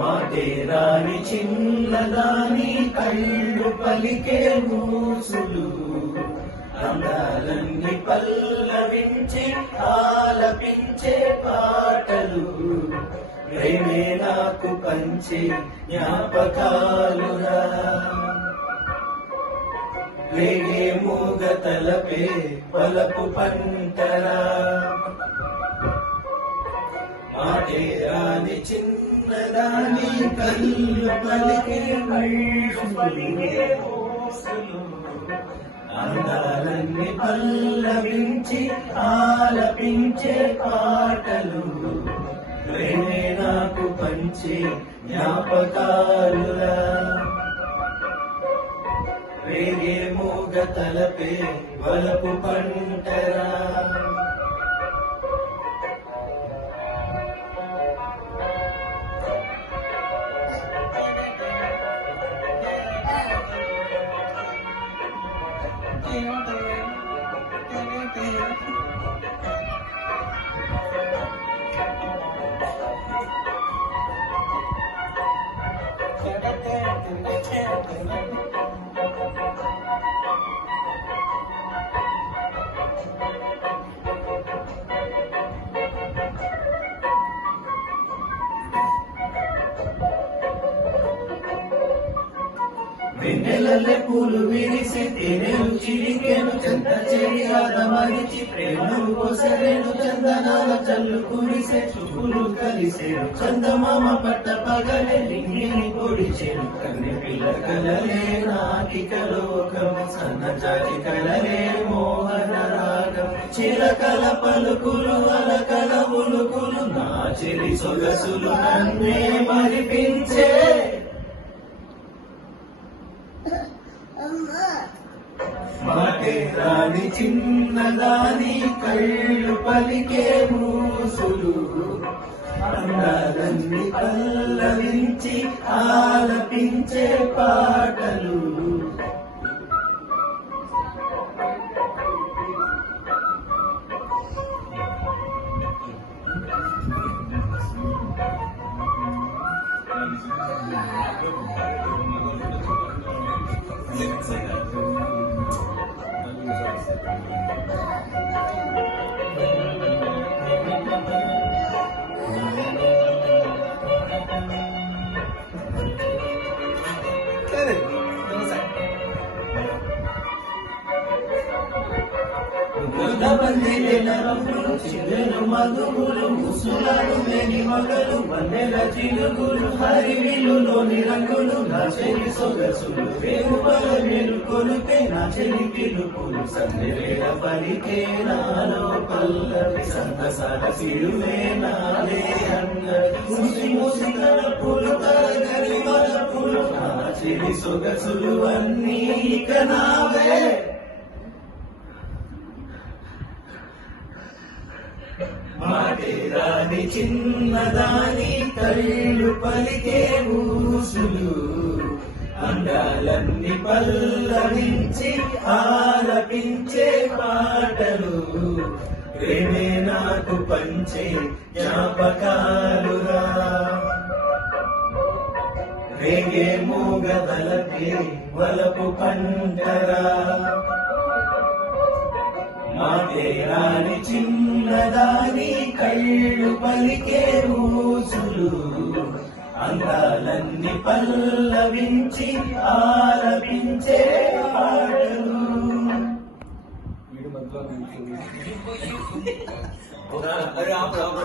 మాటేరాని చిన్నదాని కళ్ళు పలికే మూసులు. అందాలన్నీ పల్లవించి ఆలపించే పాటలు. ప్రేమే నాకు పంచే జ్ఞాపకాలురా. రేగే మూగ తలపే పలపు పంటరా. మాటే రాని చిన్నదాని కళ్ళు పలికే పలికే అందాలన్నీ పల్లవించి ఆలపించే పాటలు. ప్రేమే నాకు పంచే జ్ఞాపకాలురా. రేగే మూగ తలపే వలపు పంటరా. Thank you. వెన్నెలల్లే పూలు విరిసి తేనెలు చిలికెను చెంత చెడి మరిచి ప్రేమను కోసరేను చందనాల చల్లు కురిసే చూపులు కలిసేను. చందమామ పట్ట పగలే లింగిని పొడిచేను. కన్నె పిల్ల కలలే నాటిక లోకం సన్నజాతి కలలే మోహన రాగం. చిలకల పలుకులు అలకల ఉలుకులు నా చెలి సొగసులు అన్నే మరిపించ రాని చిన్నదాని కళ్ళు పలికే మూసులు అందాలన్నీ పల్లవించి ఆలపించే పాటలు Thank you. చిల్లెలు మధువులు ముసులాడు లేని మగలు మన్నెల చిలుగులు హరివిలులోని రంగులు నా చెలి సొగసులు వేగువల మెలుకొలుపే నా చెలి పిలుపులు సందెవేల పలికే నాలో పల్లవి సంతసాల సిరువే నాలే అంగడి ముసి ముసి కలపులు తరగరి వలపులు నా చెలి సొగసులు అన్నీ ఇక నావే మాటేరాని చిన్నదాని కళ్ళు పలికే ఊసులు అందాలన్నీ పల్లవించి ఆలపించే పాటలు. ప్రేమే నాకు పంచే జ్ఞాపకాలురా. రేగే మూగ బలపే వలపు పంటరా. మాటే రాని చిన్నదాని కళ్ళు పలికే రోజులు. అందాలన్నీ పల్లవించి ఆలపించే పాటలు వీడి మధ్యలో